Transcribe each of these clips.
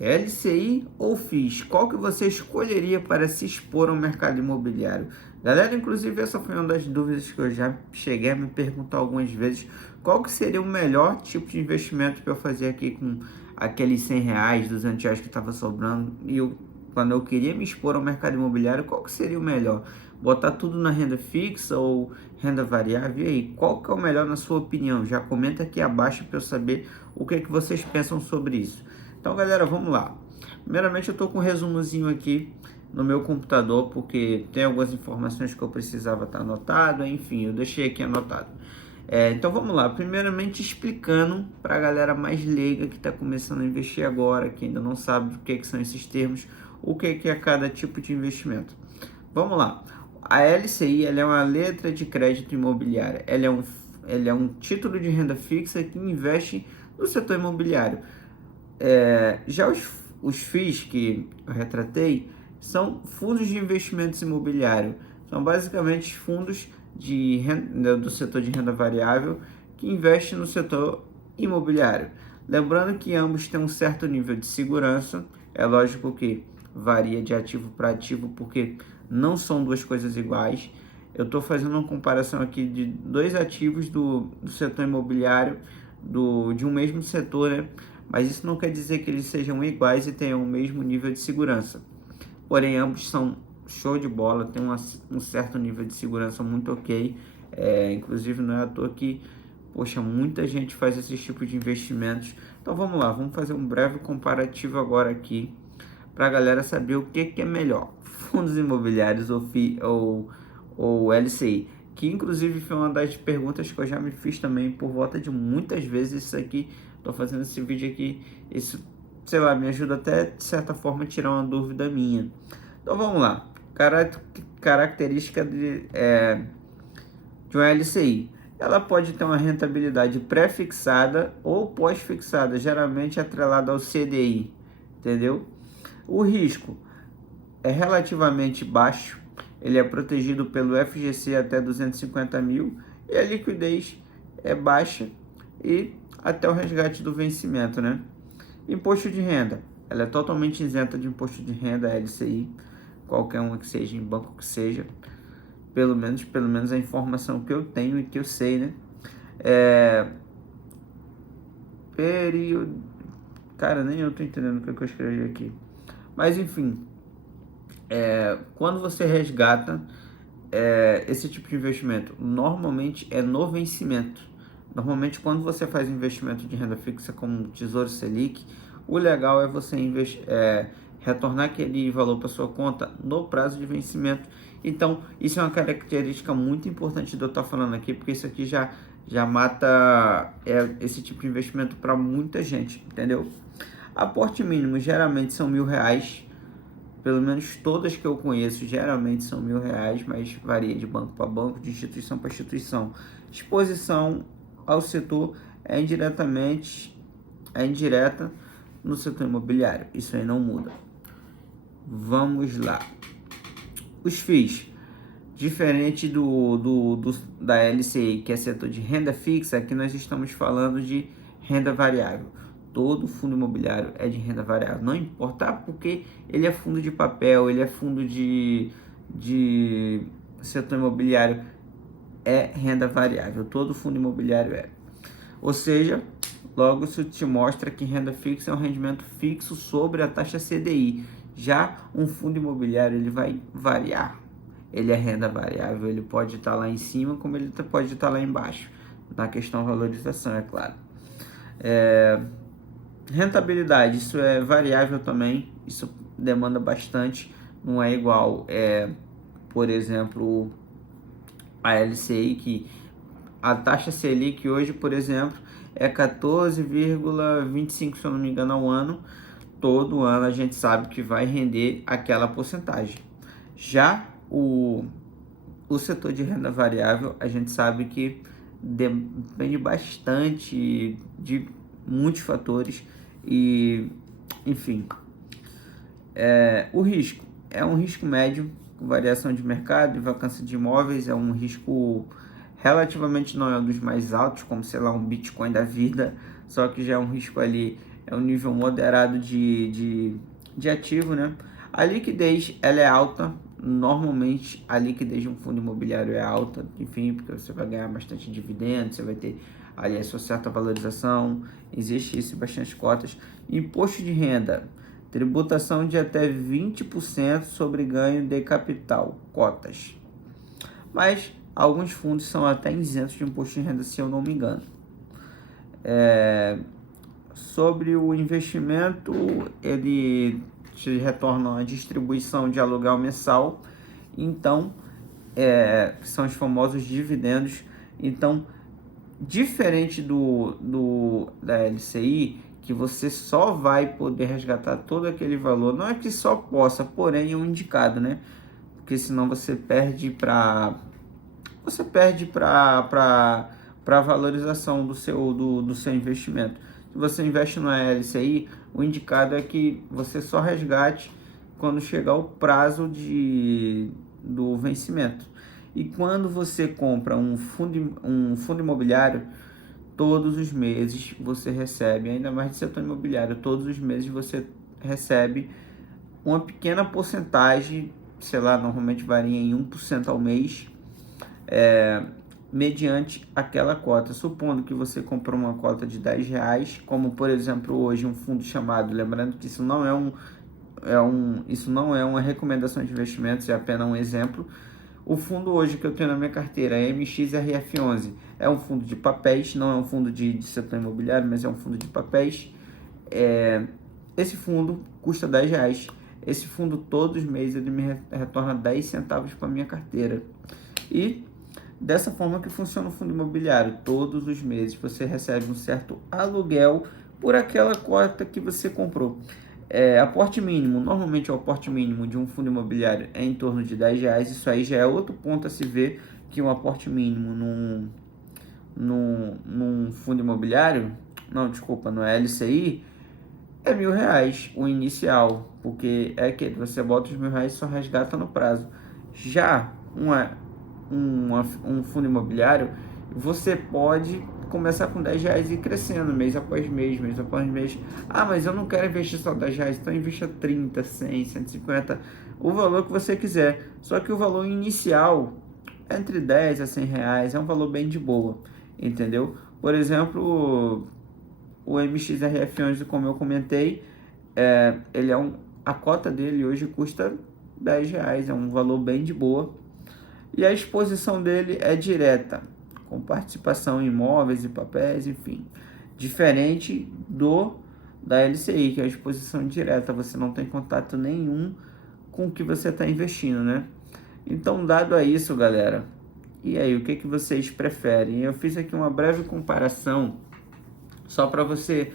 LCI ou FIIs? Qual que você escolheria para se expor ao mercado imobiliário? Galera, inclusive essa foi uma das dúvidas que eu já cheguei a me perguntar algumas vezes. Qual que seria o melhor tipo de investimento para eu fazer aqui com aqueles R$ 100, R$ 200 que estava sobrando? Quando eu queria me expor ao mercado imobiliário, qual que seria o melhor? Botar tudo na renda fixa ou renda variável? E aí, qual que é o melhor na sua opinião? Já comenta aqui abaixo para eu saber o que é que vocês pensam sobre isso. Então, galera, vamos lá. Primeiramente, eu estou com um resumozinho aqui no meu computador, porque tem algumas informações que eu precisava estar anotado, enfim, eu deixei aqui anotado. Então, vamos lá. Primeiramente, explicando para a galera mais leiga que está começando a investir agora, que ainda não sabe o que são esses termos, o que é cada tipo de investimento. Vamos lá. A LCI, ela é uma letra de crédito imobiliária. Ela é um título de renda fixa que investe no setor imobiliário. Já os FIIs que eu retratei são fundos de investimentos imobiliários. São basicamente fundos de renda, do setor de renda variável que investem no setor imobiliário. Lembrando que ambos têm um certo nível de segurança. É lógico que varia de ativo para ativo, porque não são duas coisas iguais. Eu estou fazendo uma comparação aqui de dois ativos do setor imobiliário, de um mesmo setor, né? Mas isso não quer dizer que eles sejam iguais e tenham o mesmo nível de segurança. Porém, ambos são show de bola, tem um certo nível de segurança muito ok. Inclusive, não é à toa que, poxa, muita gente faz esse tipo de investimentos. Então, vamos lá, vamos fazer um breve comparativo agora aqui, para a galera saber o que é melhor, fundos imobiliários ou LCI, que inclusive foi uma das perguntas que eu já me fiz também por volta de muitas vezes. Isso aqui, estou fazendo esse vídeo aqui, isso, sei lá, me ajuda até de certa forma a tirar uma dúvida minha. Então vamos lá, característica de uma LCI. Ela pode ter uma rentabilidade pré-fixada ou pós-fixada, geralmente atrelada ao CDI, entendeu? O risco é relativamente baixo, ele é protegido pelo FGC até 250 mil e a liquidez é baixa e até o resgate do vencimento, né? Imposto de renda, ela é totalmente isenta de imposto de renda, a LCI, qualquer uma que seja, em banco que seja, pelo menos a informação que eu tenho e que eu sei, né? Cara, nem eu tô entendendo o que eu escrevi aqui. Mas enfim, quando você resgata esse tipo de investimento, normalmente é no vencimento. Normalmente, quando você faz investimento de renda fixa como Tesouro Selic, o legal é você retornar aquele valor para sua conta no prazo de vencimento. Então, isso é uma característica muito importante de eu estar falando aqui, porque isso aqui já mata esse tipo de investimento para muita gente, entendeu? Aporte mínimo geralmente são R$ 1.000. Pelo menos todas que eu conheço geralmente são R$ 1.000, mas varia de banco para banco, de instituição para instituição. Exposição ao setor é indireta no setor imobiliário. Isso aí não muda. Vamos lá. Os FIIs, diferente da LCI, que é setor de renda fixa, aqui nós estamos falando de renda variável. Todo fundo imobiliário é de renda variável, não importa porque ele é fundo de papel, ele é fundo de setor imobiliário, é renda variável, todo fundo imobiliário é. Ou seja, logo isso te mostra que renda fixa é um rendimento fixo sobre a taxa CDI. Já um fundo imobiliário, ele vai variar, ele é renda variável, ele pode estar lá em cima como ele pode estar lá embaixo, na questão valorização, é claro. Rentabilidade, isso é variável também, isso demanda bastante, não é igual, por exemplo, a LCI, que a taxa Selic hoje, por exemplo, é 14,25, se eu não me engano, ao ano. Todo ano a gente sabe que vai render aquela porcentagem. Já o setor de renda variável, a gente sabe que depende bastante de muitos fatores e, enfim, o risco é um risco médio, com variação de mercado e vacância de imóveis, é um risco relativamente, não é um dos mais altos, como sei lá, um Bitcoin da vida, só que já é um risco ali, é é um nível moderado de ativo, né? A liquidez, ela é alta. Normalmente a liquidez de um fundo imobiliário é alta, enfim, porque você vai ganhar bastante dividendos, você vai ter ali a sua certa valorização, existe isso em bastante cotas. Imposto de renda, tributação de até 20% sobre ganho de capital, cotas. Mas alguns fundos são até isentos de imposto de renda, se eu não me engano. Sobre o investimento, ele te retorna a distribuição de aluguel mensal, então, que são os famosos dividendos. Então, diferente da LCI, que você só vai poder resgatar todo aquele valor, não é que só possa, porém é um indicado, né? Porque senão você perde para a valorização do seu investimento. Se você investe no LCI, o indicado é que você só resgate quando chegar o prazo do vencimento. E quando você compra um fundo imobiliário, todos os meses você recebe, ainda mais de setor imobiliário, todos os meses você recebe uma pequena porcentagem, sei lá, normalmente varia em 1% ao mês, mediante aquela cota. Supondo que você comprou uma cota de R$10, como por exemplo hoje um fundo chamado, lembrando que isso não isso não é uma recomendação de investimentos, é apenas um exemplo. O fundo hoje que eu tenho na minha carteira é MXRF11, é um fundo de papéis, não é um fundo de setor imobiliário, mas é um fundo de papéis. Esse fundo custa R$10. Esse fundo todos os meses ele me retorna 10 centavos para minha carteira. E dessa forma que funciona o fundo imobiliário, todos os meses você recebe um certo aluguel por aquela cota que você comprou. Aporte mínimo, normalmente o aporte mínimo de um fundo imobiliário é em torno de R$10. Isso aí já é outro ponto a se ver, que um aporte mínimo num fundo imobiliário, no LCI, é R$1.000 o inicial, porque é que você bota os R$1.000 e só resgata no prazo. Já um fundo imobiliário, você pode começar com R$10 e ir crescendo mês após mês, mês após mês. Ah, mas eu não quero investir só R$10, então invista 30, 100, 150, o valor que você quiser. Só que o valor inicial é entre 10 a R$100, é um valor bem de boa, entendeu? Por exemplo, o MXRF11, como eu comentei, ele a cota dele hoje custa R$10, é um valor bem de boa. E a exposição dele é direta, com participação em imóveis e papéis, enfim. Diferente da LCI, que é a exposição direta, você não tem contato nenhum com o que você está investindo, né? Então, dado a isso, galera, e aí, o que vocês preferem? Eu fiz aqui uma breve comparação, só para você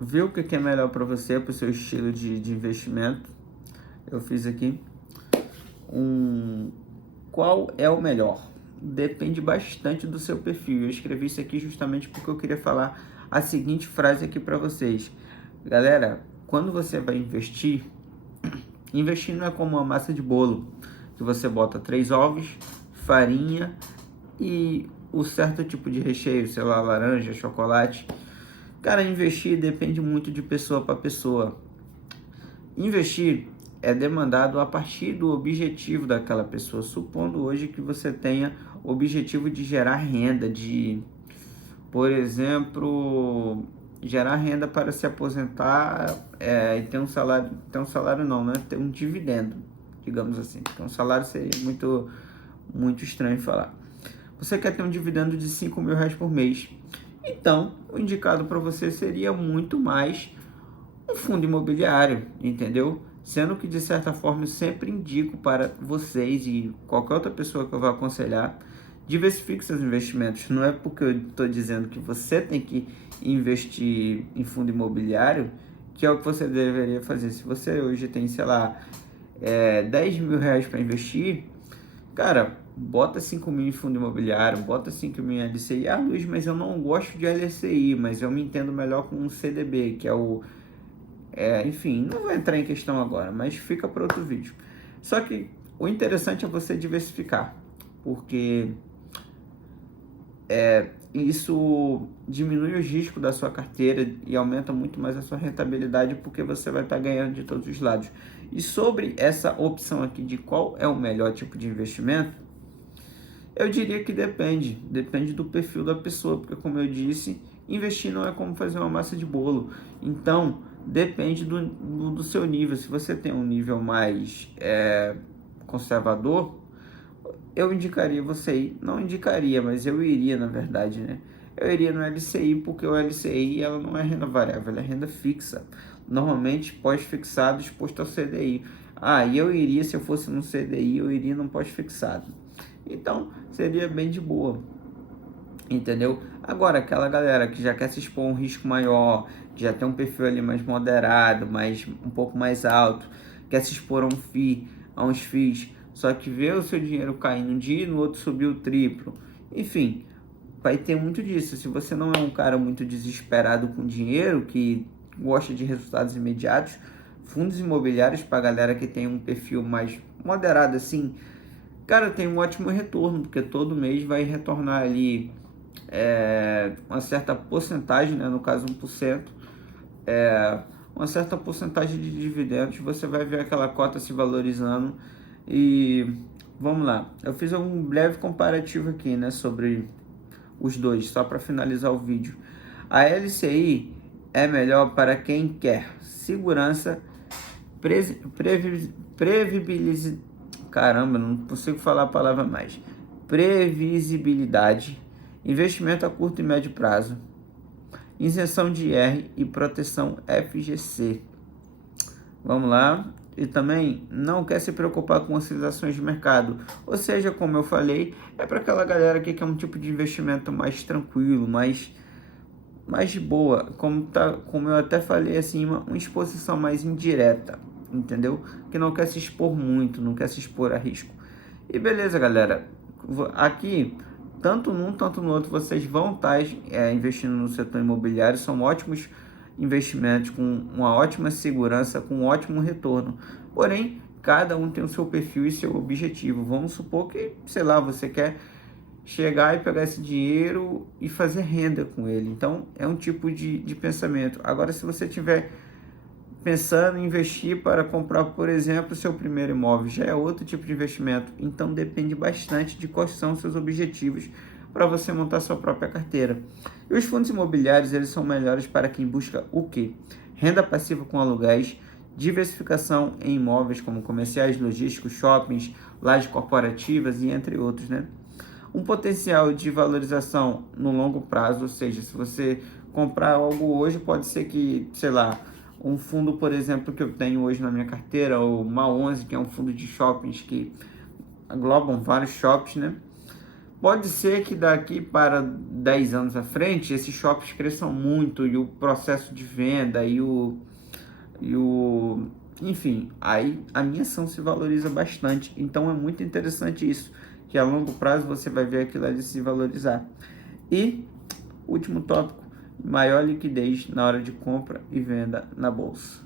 ver o que é melhor para você, para o seu estilo de investimento. Eu fiz aqui qual é o melhor? Depende bastante do seu perfil. Eu escrevi isso aqui justamente porque eu queria falar a seguinte frase aqui para vocês. Galera, quando você vai investir não é como uma massa de bolo, que você bota 3 ovos, farinha e o certo tipo de recheio, sei lá, laranja, chocolate. Cara, investir depende muito de pessoa para pessoa. Investir é demandado a partir do objetivo daquela pessoa. Supondo hoje que você tenha o objetivo de gerar renda, por exemplo, gerar renda para se aposentar e ter um salário não, né? Ter um dividendo, digamos assim. Porque um salário seria muito, muito estranho falar. Você quer ter um dividendo de R$5.000 por mês. Então, o indicado para você seria muito mais um fundo imobiliário, entendeu? Sendo que, de certa forma, eu sempre indico para vocês e qualquer outra pessoa que eu vou aconselhar, diversifique seus investimentos. Não é porque eu estou dizendo que você tem que investir em fundo imobiliário que é o que você deveria fazer. Se você hoje tem, sei lá, R$10.000 para investir, cara, bota 5.000 em fundo imobiliário, bota 5.000 em LCI. Ah, Luiz, mas eu não gosto de LCI, mas eu me entendo melhor com um CDB, que é o... enfim, não vou entrar em questão agora, mas fica para outro vídeo. Só que o interessante é você diversificar, porque isso diminui os riscos da sua carteira e aumenta muito mais a sua rentabilidade, porque você vai estar ganhando de todos os lados. E sobre essa opção aqui de qual é o melhor tipo de investimento, eu diria que depende do perfil da pessoa, porque como eu disse, investir não é como fazer uma massa de bolo. Então, depende do seu nível. Se você tem um nível mais conservador, eu indicaria você ir, não indicaria, mas eu iria, na verdade, né? Eu iria no LCI, porque o LCI ela não é renda variável, ela é renda fixa. Normalmente pós-fixado exposto ao CDI. E eu iria, se eu fosse no CDI, eu iria no pós-fixado. Então, seria bem de boa, entendeu? Agora, aquela galera que já quer se expor a um risco maior, que já tem um perfil ali mais moderado, um pouco mais alto, quer se expor a uns FIIs, só que vê o seu dinheiro cair num dia e no outro subir o triplo. Enfim, vai ter muito disso. Se você não é um cara muito desesperado com dinheiro, que gosta de resultados imediatos, fundos imobiliários para galera que tem um perfil mais moderado assim, cara, tem um ótimo retorno, porque todo mês vai retornar ali uma certa porcentagem, né, no caso 1%, uma certa porcentagem de dividendos. Você vai ver aquela cota se valorizando. E vamos lá, eu fiz um breve comparativo aqui, né, sobre os dois, só para finalizar o vídeo. A LCI é melhor para quem quer segurança, caramba, não consigo falar a palavra mais. Previsibilidade, investimento a curto e médio prazo, isenção de IR e proteção FGC. Vamos lá. E também não quer se preocupar com oscilações de mercado. Ou seja, como eu falei, é para aquela galera que quer um tipo de investimento mais tranquilo, mais de boa. Como eu até falei acima, uma exposição mais indireta, entendeu? Que não quer se expor muito, não quer se expor a risco. E beleza, galera. Aqui, tanto num, tanto no outro, vocês vão estar investindo no setor imobiliário. São ótimos investimentos com uma ótima segurança, com um ótimo retorno. Porém, cada um tem o seu perfil e seu objetivo. Vamos supor que, sei lá, você quer chegar e pegar esse dinheiro e fazer renda com ele. Então, é um tipo de pensamento. Agora, se você tiver pensando em investir para comprar, por exemplo, seu primeiro imóvel, já é outro tipo de investimento. Então, depende bastante de quais são os seus objetivos para você montar sua própria carteira. E os fundos imobiliários, eles são melhores para quem busca o quê? Renda passiva com aluguéis, diversificação em imóveis como comerciais, logísticos, shoppings, lajes corporativas e entre outros, né? Um potencial de valorização no longo prazo, ou seja, se você comprar algo hoje, pode ser que, sei lá, um fundo, por exemplo, que eu tenho hoje na minha carteira, o MA11, que é um fundo de shoppings que englobam vários shoppings, né? Pode ser que daqui para 10 anos à frente, esses shoppings cresçam muito e o processo de venda enfim, aí a minha ação se valoriza bastante. Então é muito interessante isso, que a longo prazo você vai ver aquilo ali se valorizar. E, último tópico, maior liquidez na hora de compra e venda na bolsa.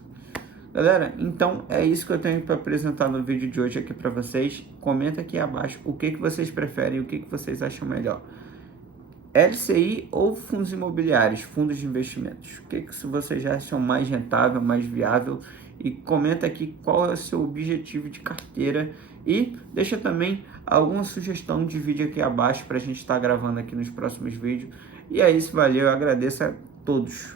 Galera, então é isso que eu tenho para apresentar no vídeo de hoje aqui para vocês. Comenta aqui abaixo o que vocês preferem e o que vocês acham melhor. LCI ou fundos imobiliários, fundos de investimentos? O que vocês acham mais rentável, mais viável? E comenta aqui qual é o seu objetivo de carteira. E deixa também alguma sugestão de vídeo aqui abaixo para a gente estar gravando aqui nos próximos vídeos. E é isso, valeu, eu agradeço a todos.